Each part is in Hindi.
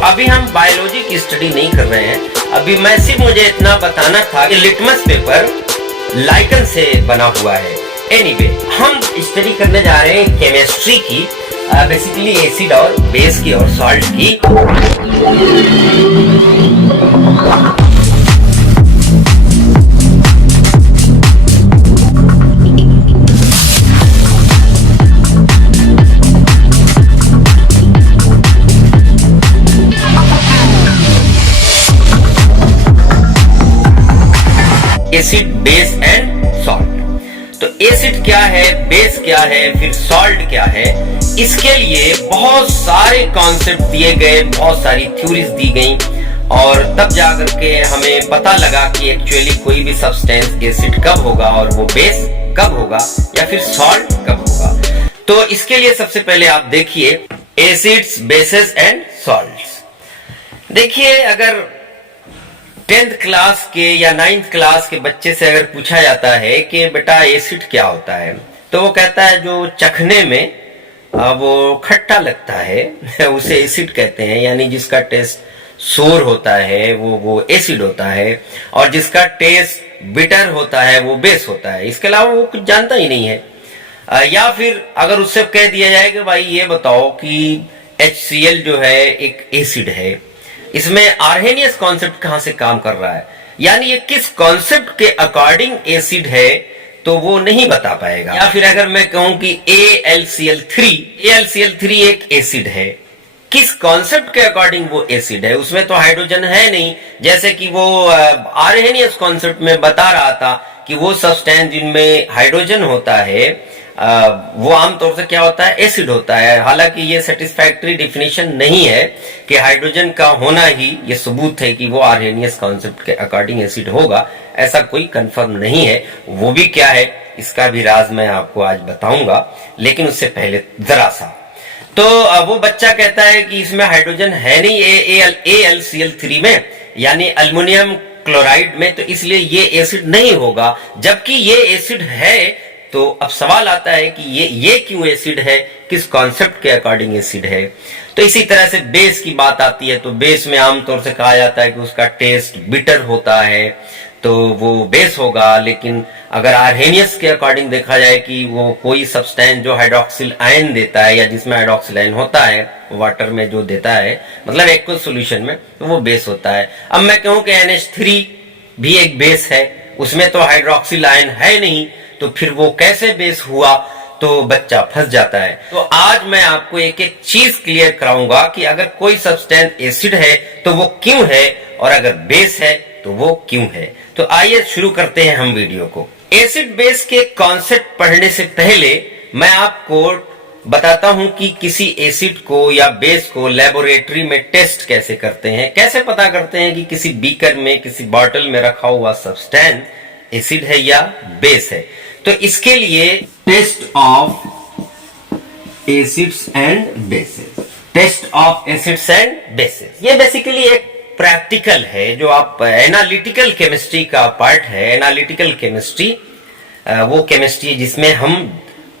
अभी हम बायोलॉजी की स्टडी नहीं कर रहे हैं, अभी मैं सिर्फ मुझे इतना बताना था कि लिटमस पेपर लाइकन से बना हुआ है। एनीवे, हम स्टडी करने जा रहे हैं केमिस्ट्री की, बेसिकली एसिड और बेस की और सॉल्ट की। Acid, base and salt. तो एसिड क्या है, बेस क्या है, फिर सॉल्ट क्या है, इसके लिए बहुत सारे कॉन्सेप्ट दिए गए, बहुत सारी थ्योरीज दी गई और तब जाकर के हमें पता लगा कि एक्चुअली कोई भी सब्सटेंस एसिड कब होगा और वो बेस कब होगा या फिर सॉल्ट कब होगा। तो इसके लिए सबसे पहले आप देखिए एसिड्स, बेसेस एंड सॉल्ट्स। देखिए, अगर 10th क्लास के या 9th क्लास के बच्चे से अगर पूछा जाता है कि बेटा एसिड क्या होता है, तो वो कहता है जो चखने में वो खट्टा लगता है उसे एसिड कहते हैं, यानी जिसका टेस्ट सोर होता है वो एसिड होता है, और जिसका टेस्ट बिटर होता है वो बेस होता है। इसके अलावा वो कुछ जानता ही नहीं है। या फिर अगर उससे कह दिया जाए कि भाई ये बताओ कि HCl जो है एक एसिड है, इसमें आर्हेनियस कॉन्सेप्ट कहां से काम कर रहा है, यानी ये किस कॉन्सेप्ट के अकॉर्डिंग एसिड है, तो वो नहीं बता पाएगा। या फिर अगर मैं कहूं कि AlCl3 एक एसिड है, किस कॉन्सेप्ट के अकॉर्डिंग वो एसिड है, उसमें तो हाइड्रोजन है नहीं, जैसे कि वो आर्हेनियस कॉन्सेप्ट में बता रहा था कि वो सब्सटेंस जिनमें हाइड्रोजन होता है वो आमतौर से क्या होता है, एसिड होता है। हालांकि ये सेटिस्फैक्टरी डिफिनेशन नहीं है कि हाइड्रोजन का होना ही ये सबूत है कि वो आर्हेनियस कॉन्सेप्ट के अकॉर्डिंग एसिड होगा, ऐसा कोई कंफर्म नहीं है। वो भी क्या है, इसका भी राज मैं आपको आज बताऊंगा, लेकिन उससे पहले जरा सा, तो वो बच्चा कहता है कि इसमें हाइड्रोजन है नहीं AlCl3 में, यानी अल्युमिनियम क्लोराइड में, तो इसलिए ये एसिड नहीं होगा, जबकि ये एसिड है। तो अब सवाल आता है कि ये क्यों एसिड है, किस कॉन्सेप्ट के अकॉर्डिंग एसिड है। तो इसी तरह से बेस की बात आती है, तो बेस में आमतौर से कहा जाता है कि उसका टेस्ट बिटर होता है, तो वो बेस होगा। लेकिन अगर आर्हेनियस के अकॉर्डिंग देखा जाए कि वो कोई सब्सटेंस जो हाइड्रोक्सिल आयन देता है या जिसमें हाइड्रोक्सिल आयन होता है वाटर में जो देता है, मतलब एक्वस सॉल्यूशन में, तो वो बेस होता है। अब मैं कहूं कि NH3 भी एक बेस है, उसमें तो हाइड्रोक्सिल आयन है नहीं, तो फिर वो कैसे बेस हुआ, तो बच्चा फंस जाता है। तो आज मैं आपको एक एक चीज क्लियर कराऊंगा कि अगर कोई सब्सटेंस एसिड है तो वो क्यों है, और अगर बेस है तो वो क्यों है। तो आइए शुरू करते हैं हम वीडियो को। एसिड बेस के कॉन्सेप्ट पढ़ने से पहले मैं आपको बताता हूं कि किसी एसिड को या बेस को लेबोरेटरी में टेस्ट कैसे करते हैं, कैसे पता करते हैं कि किसी बीकर में, किसी बॉटल में रखा हुआ सब्सटेंस एसिड है या बेस है। तो इसके लिए test of acids and bases, test of acids and bases, ये बेसिकली एक प्रैक्टिकल है जो आप एनालिटिकल केमिस्ट्री का पार्ट है। एनालिटिकल केमिस्ट्री वो केमिस्ट्री जिसमें हम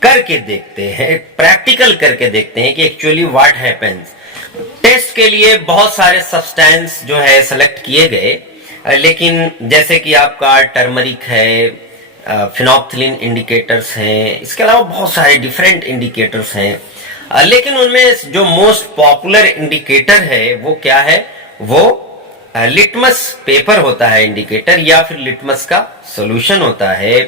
करके देखते हैं, प्रैक्टिकल करके देखते हैं कि एक्चुअली व्हाट हैपेंस। टेस्ट के लिए बहुत सारे सब्सटेंस जो है सेलेक्ट किए गए, लेकिन जैसे कि आपका टर्मरिक है, फिनोप्थिलीन इंडिकेटर्स हैं, इसके अलावा बहुत सारे डिफरेंट इंडिकेटर्स हैं, लेकिन उनमें जो मोस्ट पॉपुलर इंडिकेटर है वो क्या है, वो लिटमस पेपर होता है इंडिकेटर, या फिर लिटमस का सॉल्यूशन होता है।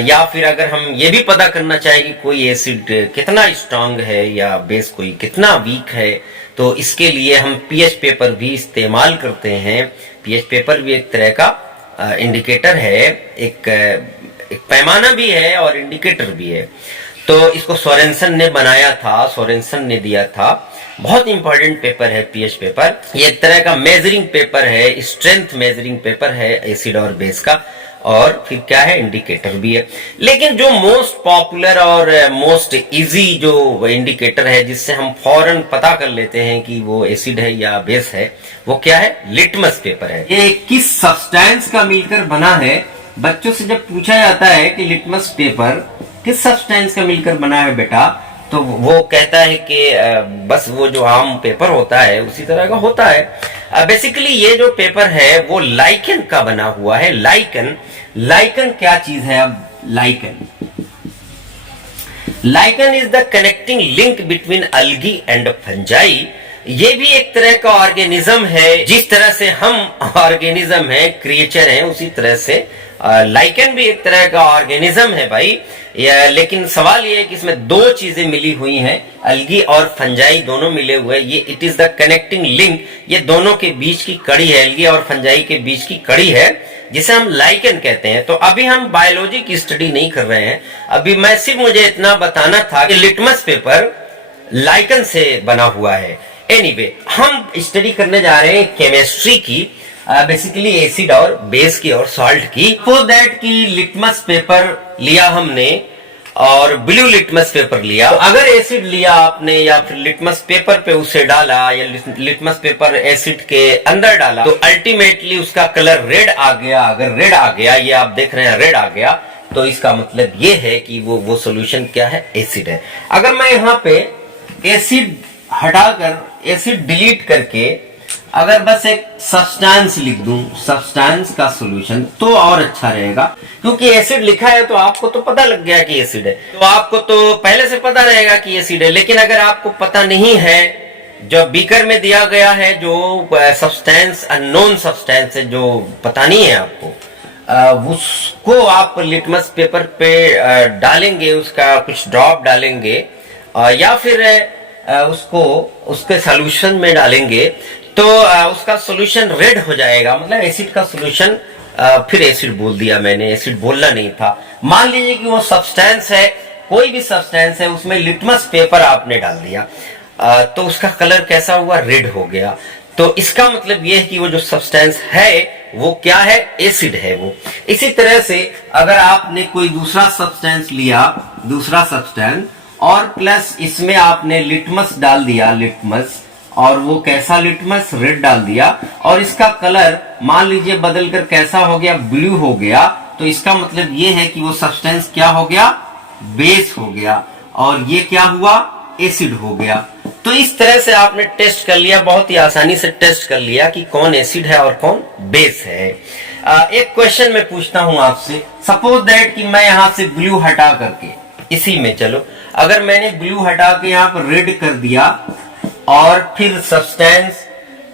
या फिर अगर हम ये भी पता करना चाहें कि कोई एसिड कितना स्ट्रांग है या बेस कोई कितना वीक है, तो इसके लिए हम पीएच पेपर भी इस्तेमाल करते हैं। पीएच पेपर भी एक तरह का इंडिकेटर है, एक पैमाना भी है और इंडिकेटर भी है। तो इसको सोरेंसन ने बनाया था, सोरेंसन ने दिया था। बहुत इंपॉर्टेंट पेपर है पीएच पेपर, ये एक तरह का मेजरिंग पेपर है, स्ट्रेंथ मेजरिंग पेपर है एसिड और बेस का, और फिर क्या है, इंडिकेटर भी है। लेकिन जो मोस्ट पॉपुलर और मोस्ट इजी जो इंडिकेटर है जिससे हम फौरन पता कर लेते हैं कि वो एसिड है या बेस है, वो क्या है, लिटमस पेपर है। ये किस सब्सटेंस का मिलकर बना है, बच्चों से जब पूछा जाता है कि लिटमस पेपर किस सब्सटेंस का मिलकर बना है बेटा, तो वो कहता है कि बस वो जो आम पेपर होता है उसी तरह का होता है। बेसिकली ये जो पेपर है वो लाइकन का बना हुआ है। लाइकन, लाइकन क्या चीज है? अब lichen, lichen is the connecting link between algae and fungi. ये भी एक तरह का ऑर्गेनिज्म है। जिस तरह से हम ऑर्गेनिज्म है, क्रिएचर है, उसी तरह से लाइकन भी एक तरह का ऑर्गेनिज्म है भाई। लेकिन सवाल ये है कि इसमें दो चीजें मिली हुई हैं, अलगी और फंजाई दोनों मिले हुए। ये it is the connecting link, ये दोनों के बीच की कड़ी है, अलगी और फंजाई के बीच की कड़ी है, जिसे हम लाइकन कहते हैं। तो अभी हम बायोलॉजी की स्टडी नहीं कर रहे हैं। अभी मैं सिर्फ मुझे इतना बताना था कि लिटमस पेपर लाइकन से बना हुआ है। एनीवे, हम स्टडी करने जा रहे हैं केमिस्ट्री की, बेसिकली एसिड और बेस की और सॉल्ट की। सपोज दैट की लिटमस पेपर लिया हमने और ब्लू लिटमस पेपर लिया। तो अगर एसिड लिया आपने या फिर लिटमस पेपर पे उसे डाला या लिटमस पेपर एसिड के अंदर डाला, तो अल्टीमेटली उसका कलर रेड आ गया। अगर रेड आ गया, ये आप देख रहे हैं रेड आ गया, तो इसका मतलब ये है कि वो सॉल्यूशन क्या है? एसिड है। अगर मैं यहाँ पे एसिड हटाकर, एसिड डिलीट करके अगर बस एक सब्सटेंस लिख दूं, सब्सटेंस का सॉल्यूशन, तो और अच्छा रहेगा। क्योंकि एसिड लिखा है तो आपको तो पता लग गया कि एसिड है, तो आपको तो पहले से पता रहेगा कि एसिड है। लेकिन अगर आपको पता नहीं है, जो बीकर में दिया गया है जो सब्सटेंस, अननोन सब्सटेंस है, जो पता नहीं है आपको, उसको आप लिटमस पेपर पे डालेंगे, उसका कुछ ड्रॉप डालेंगे या फिर उसको उसके सॉल्यूशन में डालेंगे, तो उसका सॉल्यूशन रेड हो जाएगा। मतलब एसिड का सॉल्यूशन, फिर एसिड बोल दिया मैंने, एसिड बोलना नहीं था। मान लीजिए कि वो सब्सटेंस है, कोई भी सब्सटेंस है, उसमें लिटमस पेपर आपने डाल दिया, तो उसका कलर कैसा हुआ? रेड हो गया। तो इसका मतलब ये है कि वो जो सब्सटेंस है वो क्या है? एसिड है वो। इसी तरह से अगर आपने कोई दूसरा सब्सटेंस लिया, दूसरा सब्सटेंस, और प्लस इसमें आपने लिटमस डाल दिया, लिटमस, और वो कैसा लिटमस? रेड डाल दिया, और इसका कलर मान लीजिए बदल कर कैसा हो गया? ब्लू हो गया। तो इसका मतलब ये है कि वो सब्सटेंस क्या हो गया? बेस हो गया, और ये क्या हुआ? एसिड हो गया। तो इस तरह से आपने टेस्ट कर लिया, बहुत ही आसानी से टेस्ट कर लिया कि कौन एसिड है और कौन बेस है। एक क्वेश्चन मैं पूछता हूं आपसे। सपोज दैट कि मैं यहां से ब्लू हटा करके, इसी में चलो, अगर मैंने ब्लू हटा के यहाँ पर रेड कर दिया और फिर सब्सटेंस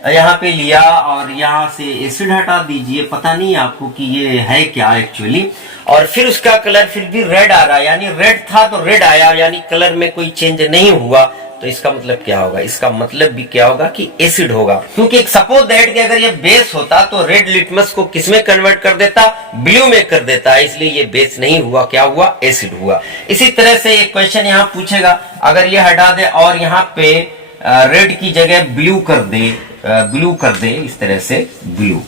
यहाँ पे लिया और यहाँ से एसिड हटा दीजिए, पता नहीं आपको कि ये है क्या एक्चुअली, और फिर उसका कलर फिर भी रेड आ रहा, यानी रेड था तो रेड आया, यानी कलर में कोई चेंज नहीं हुआ, तो इसका मतलब क्या होगा? इसका मतलब भी क्या होगा? कि एसिड होगा। क्योंकि सपोज दैट कि अगर ये बेस होता तो रेड लिटमस को किसमें कन्वर्ट कर देता? ब्लू में कर देता, इसलिए ये बेस नहीं हुआ, क्या हुआ? एसिड हुआ। इसी तरह से एक क्वेश्चन यहाँ पूछेगा, अगर ये हटा दे और यहाँ पे रेड की जगह ब्लू कर दे, ब्लू कर दे, इस तरह से ब्लू,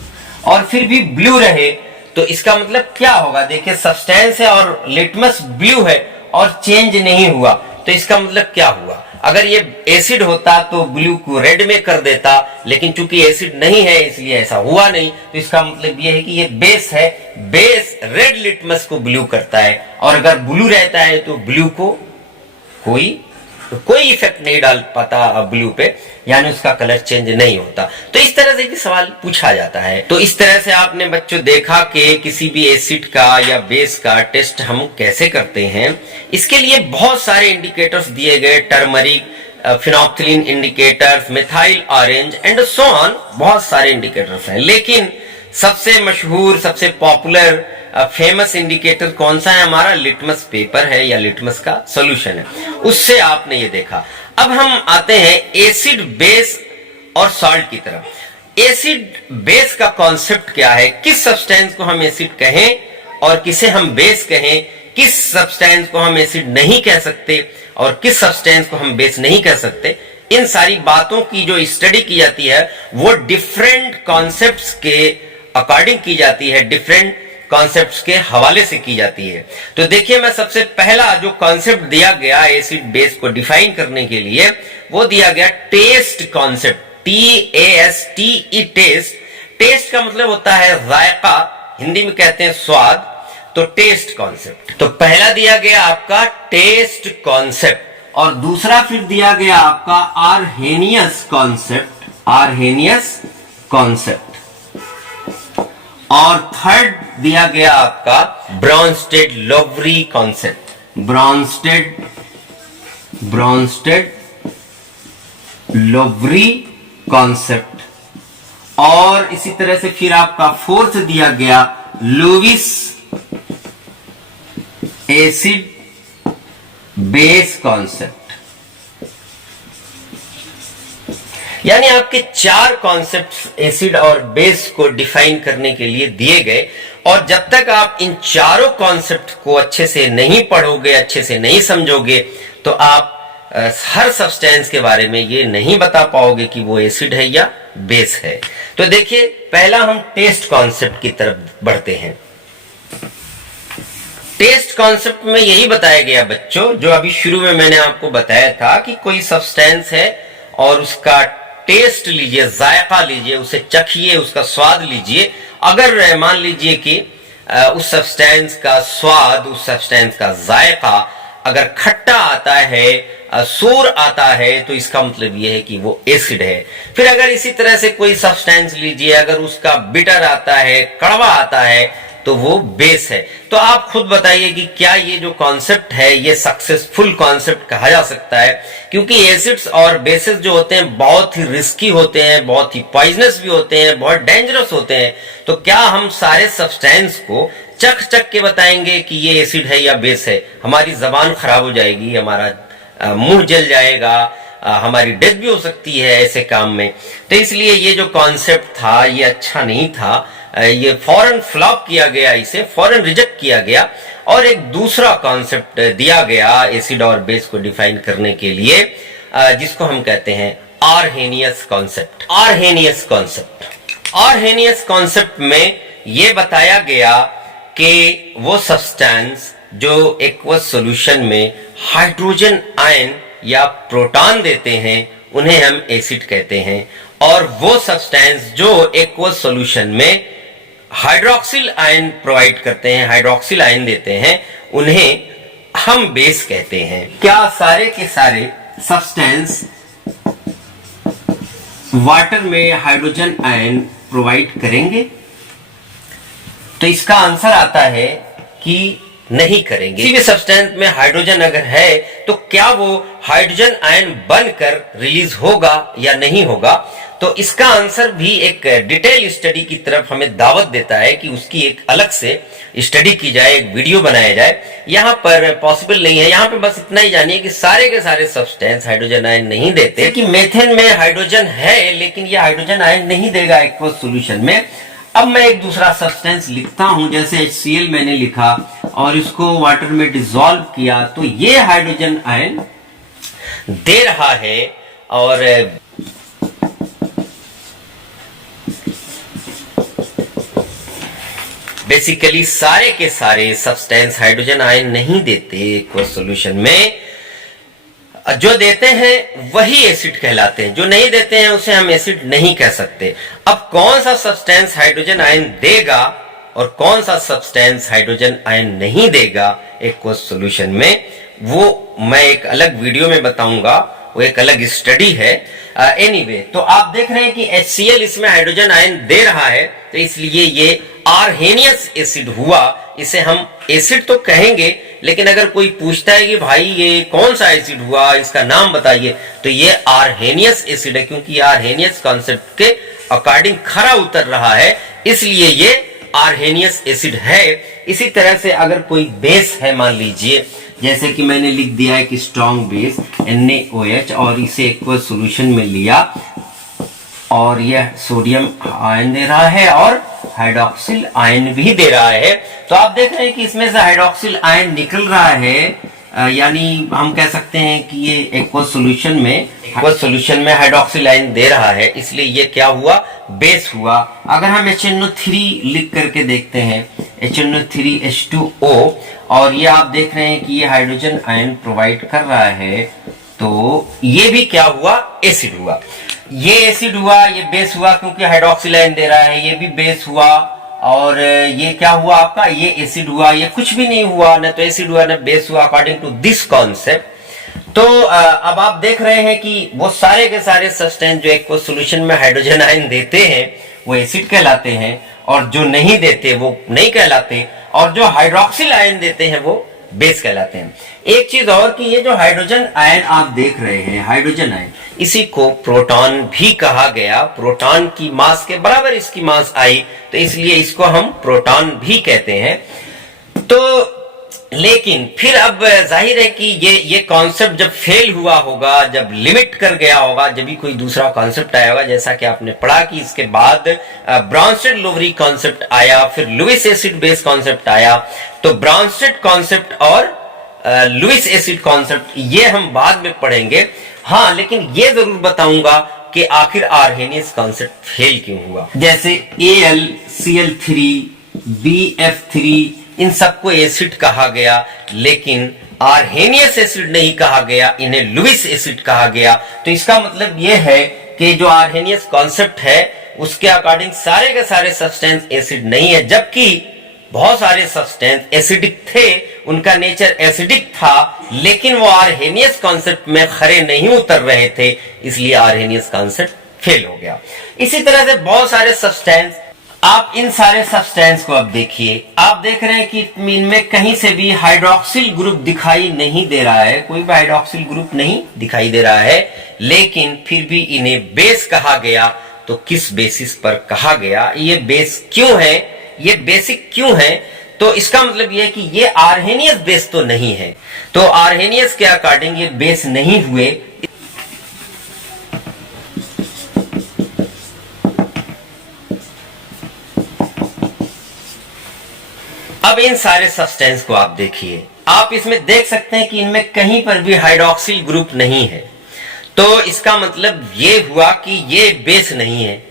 और फिर भी ब्लू रहे, तो इसका मतलब क्या होगा? देखिए सब्सटेंस है और लिटमस ब्लू है और चेंज नहीं हुआ, तो इसका मतलब क्या हुआ? अगर ये एसिड होता तो ब्लू को रेड में कर देता, लेकिन चूंकि एसिड नहीं है इसलिए ऐसा हुआ नहीं, तो इसका मतलब ये है कि ये बेस है। बेस रेड लिटमस को ब्लू करता है, और अगर ब्लू रहता है तो ब्लू को कोई इफेक्ट नहीं डाल पाता ब्लू पे, यानी उसका कलर चेंज नहीं होता। तो इस तरह से भी सवाल पूछा जाता है। तो इस तरह से आपने बच्चों देखा कि किसी भी एसिड का या बेस का टेस्ट हम कैसे करते हैं। इसके लिए बहुत सारे इंडिकेटर्स दिए गए, turmeric, phenolphthalein indicators, methyl orange and so on, बहुत सारे इंडिकेटर्स हैं। लेकिन सबसे मशहूर, सबसे पॉपुलर, फेमस इंडिकेटर कौन सा है? हमारा लिटमस पेपर है या लिटमस का सॉल्यूशन है, उससे आपने ये देखा। अब हम आते हैं एसिड, बेस और सॉल्ट की तरफ। एसिड बेस का कॉन्सेप्ट क्या है? किस सब्सटेंस को हम एसिड कहें और किसे हम बेस कहें? किस सब्सटेंस को हम एसिड नहीं कह सकते और किस सब्सटेंस को हम बेस नहीं कह सकते? इन सारी बातों की जो स्टडी की जाती है वो डिफरेंट कॉन्सेप्ट्स के अकॉर्डिंग की जाती है, डिफरेंट कॉन्सेप्ट्स के हवाले से की जाती है। तो देखिए, मैं सबसे पहला जो कॉन्सेप्ट दिया गया एसिड बेस को डिफाइन करने के लिए, वो दिया गया test concept, TASTE, test. Test का मतलब होता है जायका, हिंदी में कहते हैं स्वाद, तो टेस्ट कॉन्सेप्ट। तो पहला दिया गया आपका टेस्ट कॉन्सेप्ट। और दूसरा फिर दिया गया आपका आरहेनियस कॉन्सेप्ट, आरहेनियस कॉन्सेप्ट, और थर्ड दिया गया आपका ब्रॉन्स्टेड लोवरी कॉन्सेप्ट, ब्रॉन्स्टेड लोवरी कॉन्सेप्ट। और इसी तरह से फिर आपका फोर्थ दिया गया लुईस एसिड बेस कॉन्सेप्ट। यानी आपके 4 कॉन्सेप्ट एसिड और बेस को डिफाइन करने के लिए दिए गए, और जब तक आप इन चारों कॉन्सेप्ट को अच्छे से नहीं पढ़ोगे, अच्छे से नहीं समझोगे, तो आप हर सब्सटेंस के बारे में ये नहीं बता पाओगे कि वो एसिड है या बेस है। तो देखिए, पहला हम टेस्ट कॉन्सेप्ट की तरफ बढ़ते हैं। टेस्ट कॉन्सेप्ट में यही बताया गया बच्चों, जो अभी शुरू में मैंने आपको बताया था कि कोई सब्सटेंस है और उसका टेस्ट लीजिए, जायका लीजिए, उसे चखिए, उसका स्वाद लीजिए। अगर मान लीजिए कि उस सब्सटेंस का स्वाद, उस सब्सटेंस का जायका अगर खट्टा आता है, सूर आता है, तो इसका मतलब यह है कि वो एसिड है। फिर अगर इसी तरह से कोई सब्सटेंस लीजिए, अगर उसका बिटर आता है, कड़वा आता है, तो वो बेस है। तो आप खुद बताइए कि क्या ये जो कॉन्सेप्ट है ये सक्सेसफुल कॉन्सेप्ट कहा जा सकता है? क्योंकि एसिड्स और बेसिस जो होते हैं बहुत ही रिस्की होते हैं, बहुत ही पॉइजनस भी होते हैं, बहुत डेंजरस होते हैं। तो क्या हम सारे सब्सटेंस को चख के बताएंगे कि ये एसिड है या बेस है? हमारी जबान खराब हो जाएगी, हमारा मुंह जल जाएगा, हमारी डेथ भी हो सकती है ऐसे काम में। तो इसलिए ये जो कॉन्सेप्ट था ये अच्छा नहीं था, ये फौरन फ्लॉप किया गया, इसे फौरन रिजेक्ट किया गया, और एक दूसरा कॉन्सेप्ट दिया गया एसिड और बेस को डिफाइन करने के लिए, जिसको हम कहते हैं Arrhenius concept. Arrhenius concept, Arrhenius concept में ये बताया गया कि वो सब्सटेंस जो एक्वस सॉल्यूशन में हाइड्रोजन आयन या प्रोटॉन देते हैं उन्हें हम एसिड कहते हैं, और वो सब्सटेंस जो एक्वस सॉल्यूशन में हाइड्रोक्सिल आयन प्रोवाइड करते हैं, हाइड्रोक्सिल आयन देते हैं, उन्हें हम बेस कहते हैं। क्या सारे के सारे सब्सटेंस वाटर में हाइड्रोजन आयन प्रोवाइड करेंगे? तो इसका आंसर आता है कि नहीं करेंगे। किसी भी सब्सटेंस में हाइड्रोजन अगर है तो क्या वो हाइड्रोजन आयन बनकर रिलीज होगा या नहीं होगा? तो इसका आंसर भी एक डिटेल स्टडी की तरफ हमें दावत देता है कि उसकी एक अलग से स्टडी की जाए, एक वीडियो बनाया जाए। यहाँ पर पॉसिबल नहीं है। यहाँ पे बस इतना ही जानिए कि सारे के सारे सब्सटेंस हाइड्रोजन आयन नहीं देते, कि मेथेन में हाइड्रोजन है लेकिन ये हाइड्रोजन आयन नहीं देगा एक्वस सॉल्यूशन में। अब मैं एक दूसरा सब्सटेंस लिखता हूं, जैसे HCl मैंने लिखा और इसको वाटर में डिसॉल्व किया, तो ये हाइड्रोजन आयन दे रहा है, और बेसिकली सारे के सारे सब्सटेंस हाइड्रोजन आयन नहीं देते एक्वस सॉल्यूशन में। जो देते हैं वही एसिड कहलाते हैं, जो नहीं देते हैं उसे हम एसिड नहीं कह सकते। अब कौन सा सब्सटेंस हाइड्रोजन आयन देगा और कौन सा सब्सटेंस हाइड्रोजन आयन नहीं देगा एक्वस सॉल्यूशन में, वो मैं एक अलग वीडियो में बताऊंगा, वो एक अलग स्टडी है। एनीवे, तो आप देख रहे हैं कि HCl इसमें हाइड्रोजन आयन दे रहा है, तो इसलिए ये आरहेनियस एसिड हुआ। इसे हम एसिड तो कहेंगे, लेकिन अगर कोई पूछता है कि भाई ये कौन सा एसिड हुआ, इसका नाम बताइए, तो ये आरहेनियस एसिड है, क्योंकि आरहेनियस कॉन्सेप्ट के अकॉर्डिंग खरा उतर रहा है, इसलिए ये आरहेनियस एसिड है। इसी तरह से अगर कोई बेस है, मान लीजिए जैसे कि मैंने लिख दिया है कि स्ट्रॉन्ग बेस NaOH, और इसे एक्वस सॉल्यूशन में लिया और यह सोडियम आयन दे रहा है और हाइड्रोक्सिल आयन भी दे रहा है। तो आप देख रहे हैं कि इसमें से हाइड्रोक्सिल आयन निकल रहा है, यानी हम कह सकते हैं कि ये एक्वस सॉल्यूशन में हाइड्रोक्सिल आयन दे रहा है, इसलिए ये क्या हुआ, बेस हुआ। अगर हम HNO3 लिख करके देखते हैं, HNO3H2O, और ये आप देख रहे हैं कि ये हाइड्रोजन आयन प्रोवाइड कर रहा है, तो ये भी क्या हुआ, एसिड हुआ। ये एसिड हुआ, ये बेस हुआ, क्योंकि हाइड्रोक्सिल आयन दे रहा है, ये भी बेस हुआ, और ये क्या हुआ आपका, ये एसिड हुआ। ये कुछ भी नहीं हुआ, ना तो एसिड हुआ ना बेस हुआ, अकॉर्डिंग टू दिस कॉन्सेप्ट। तो अब आप देख रहे हैं कि वो सारे के सारे सब्सटेंस जो एक्वस सॉल्यूशन में हाइड्रोजन आयन देते हैं वो एसिड कहलाते हैं, और जो नहीं देते वो नहीं कहलाते, और जो हाइड्रोक्सिल आयन देते हैं वो बेस कहलाते हैं। एक चीज और कि ये जो हाइड्रोजन आयन आप देख रहे हैं, हाइड्रोजन आयन, इसी को प्रोटॉन भी कहा गया। प्रोटॉन की मास के बराबर इसकी मास आई, तो इसलिए इसको हम प्रोटॉन भी कहते हैं। तो लेकिन फिर अब जाहिर है कि ये कॉन्सेप्ट जब फेल हुआ होगा, जब लिमिट कर गया होगा, जब भी कोई दूसरा कॉन्सेप्ट आया होगा, जैसा कि आपने पढ़ा कि इसके बाद ब्राउनस्टेड लोवरी कॉन्सेप्ट आया, फिर लुईस एसिड बेस कॉन्सेप्ट आया। तो ब्राउनस्टेड कॉन्सेप्ट और लुईस एसिड कॉन्सेप्ट ये हम बाद में पढ़ेंगे। हाँ, लेकिन ये जरूर बताऊंगा कि आखिर आर्हेनियस कॉन्सेप्ट फेल क्यों हुआ। जैसे AlCl3, BF3, इन सबको एसिड कहा गया, लेकिन आर्हेनियस एसिड नहीं कहा गया, इन्हें लुईस एसिड कहा गया। तो इसका मतलब यह है कि जो आर्हेनियस कॉन्सेप्ट है उसके अकॉर्डिंग सारे के सारे सब्सटेंस एसिड नहीं है, जबकि बहुत सारे सब्सटेंस एसिडिक थे, उनका नेचर एसिडिक था, लेकिन वो आर्हेनियस कॉन्सेप्ट में खरे नहीं उतर रहे थे, इसलिए आर्हेनियस कॉन्सेप्ट फेल हो गया। इसी तरह से बहुत सारे सब्सटेंस, आप इन सारे सब्सटेंस को अब देखिए, आप देख रहे हैं कि इनमें कहीं से भी हाइड्रोक्सिल ग्रुप दिखाई नहीं दे रहा है, कोई भी हाइड्रोक्सिल ग्रुप नहीं दिखाई दे रहा है, लेकिन फिर भी इन्हें बेस कहा गया। तो किस बेसिस पर कहा गया, ये बेस क्यों है, ये बेसिक क्यों है? तो इसका मतलब यह है कि ये आर्हेनियस बेस तो नहीं है, तो आर्हेनियस के अकॉर्डिंग ये बेस नहीं हुए। अब इन सारे सब्सटेंस को आप देखिए, आप इसमें देख सकते हैं कि इनमें कहीं पर भी हाइड्रोक्सिल ग्रुप नहीं है, तो इसका मतलब ये हुआ कि ये बेस नहीं है।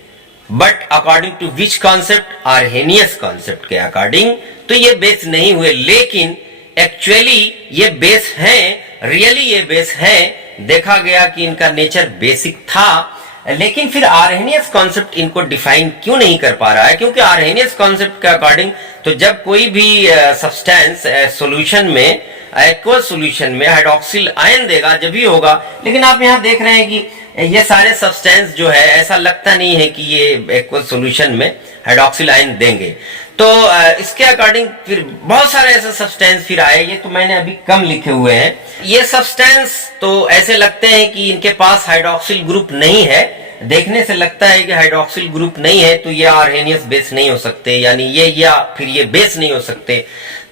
But according to which concept, Arrhenius concept के अकॉर्डिंग तो ये बेस नहीं हुए, लेकिन एक्चुअली ये बेस हैं, रियली ये बेस हैं। देखा गया कि इनका नेचर बेसिक था, लेकिन फिर आर्हेनियस कॉन्सेप्ट इनको डिफाइन क्यों नहीं कर पा रहा है? क्योंकि आर्हेनियस कॉन्सेप्ट के अकॉर्डिंग तो जब कोई भी सब्सटेंस सॉल्यूशन में, एक्वस सॉल्यूशन में हाइड्रोक्सिल आयन देगा जब ही होगा, लेकिन आप यहाँ देख रहे हैं कि ये सारे सब्सटेंस जो है, ऐसा लगता नहीं है कि ये एक्वस सॉल्यूशन में हाइड्रोक्सिल आयन देंगे। तो इसके अकॉर्डिंग फिर बहुत सारे ऐसे सब्सटेंस फिर आए, ये तो मैंने अभी कम लिखे हुए हैं। ये सब्सटेंस तो ऐसे लगते हैं कि इनके पास हाइड्रोक्सिल ग्रुप नहीं है, देखने से लगता है कि हाइड्रोक्सिल ग्रुप नहीं है, तो ये आर्हेनियस बेस नहीं हो सकते, यानी ये या फिर ये बेस नहीं हो सकते।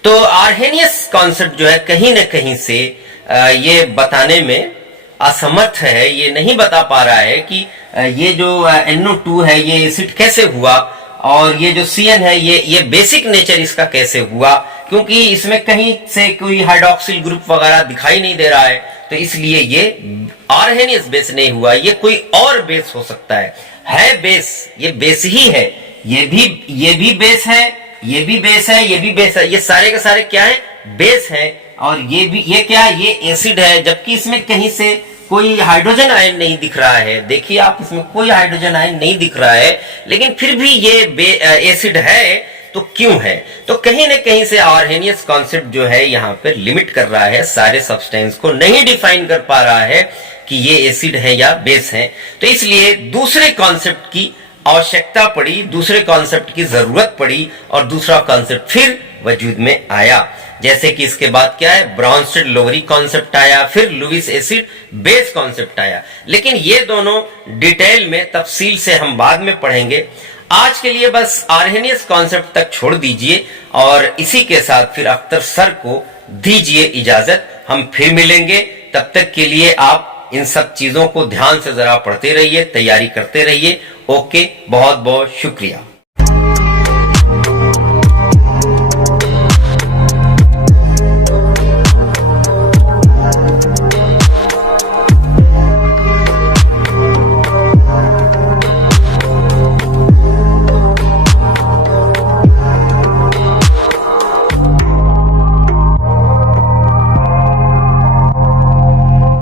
तो आर्हेनियस कॉन्सेप्ट जो है कहीं न कहीं से ये बताने में असमर्थ है, ये नहीं बता पा रहा है कि ये जो NO2 है ये एसिड कैसे हुआ, और ये जो CN है ये बेसिक नेचर इसका कैसे हुआ, क्योंकि इसमें कहीं से कोई हाइड्रोक्सिल ग्रुप वगैरह दिखाई नहीं दे रहा है, तो इसलिए ये आर्हेनियस बेस नहीं हुआ, ये कोई और बेस हो सकता है बेस, ये बेस ही है, ये भी बेस है, ये भी बेस है, ये भी बेस है, ये सारे के सारे क्या है, बेस है। और ये क्या है, ये एसिड है, जबकि इसमें कहीं से कोई हाइड्रोजन आयन नहीं दिख रहा है। देखिए आप, इसमें कोई हाइड्रोजन आयन नहीं दिख रहा है, लेकिन फिर भी ये एसिड है, तो क्यों है? तो कहीं न कहीं से आर्हेनियस कॉन्सेप्ट जो है यहाँ पर लिमिट कर रहा है, सारे सब्सटेंस को नहीं डिफाइन कर पा रहा है कि ये एसिड है या बेस है। तो इसलिए दूसरे कॉन्सेप्ट की आवश्यकता पड़ी, दूसरे कॉन्सेप्ट की जरूरत पड़ी, और दूसरा कॉन्सेप्ट फिर वजूद में आया। जैसे कि इसके बाद क्या है, ब्राउनस्टेड लोवरी कॉन्सेप्ट आया, फिर लुईस एसिड बेस कॉन्सेप्ट आया। लेकिन ये दोनों डिटेल में तफसील से हम बाद में पढ़ेंगे। आज के लिए बस आर्हेनियस कॉन्सेप्ट तक छोड़ दीजिए, और इसी के साथ फिर अख्तर सर को दीजिए इजाजत। हम फिर मिलेंगे, तब तक के लिए आप इन सब चीजों को ध्यान से जरा पढ़ते रहिए, तैयारी करते रहिए। ओके, बहुत बहुत शुक्रिया।